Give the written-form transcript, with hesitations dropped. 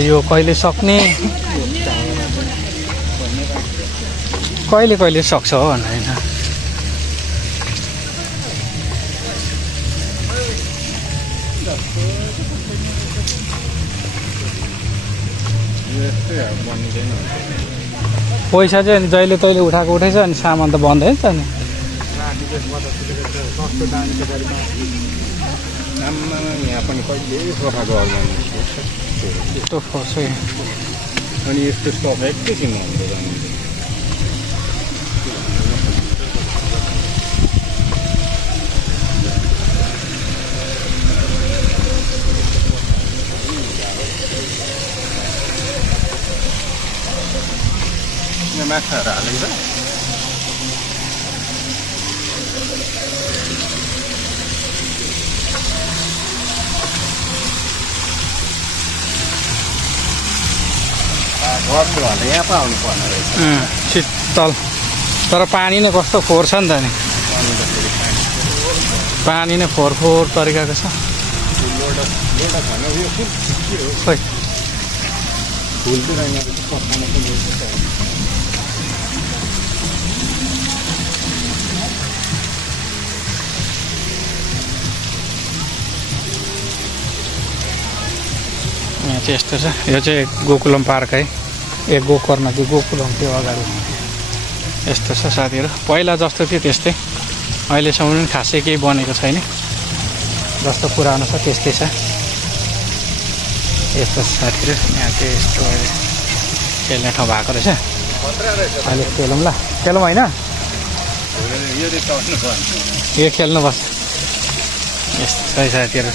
यो कहिले सक्ने कहिले सक्छ हो भन्ने होइन। पैसा चाहिँ अनि जहिले तैले उठाएको उठाइछ अनि सामान त बन्दैन त नि। यहाँ पनि कहिले सफा गर्दैन यस्तो फसे अनि यस्तो सफा एकैछिन हुन्छ। माछाहरू हालेको छ घरको हाल्दा यहाँ पो आउनु पर्ने रहेछ शीतल। तर पानी नै कस्तो फोहोर छ नि त नि, पानी नै फोहोर तरिकाको छ। खोइ फुल चाहिँ रहेन पखाउनको यहाँ चाहिँ यस्तो छ। यो चाहिँ गोकुलम पार्क है, एक गोकर्ण कि गोकुलम त्यो अगाडि यस्तो छ साथीहरू। पहिला जस्तो थियो त्यस्तै, अहिलेसम्म पनि खासै केही बनेको छैन, जस्तो पुरानो छ त्यस्तै छ। यस्तो साथीहरू यहाँ चाहिँ यस्तो खेल्ने ठाउँ भएको रहेछ। अहिले खेलौँ ल, खेलौँ होइन यो खेल्नुपर्छ। यस्तो छ साथीहरू।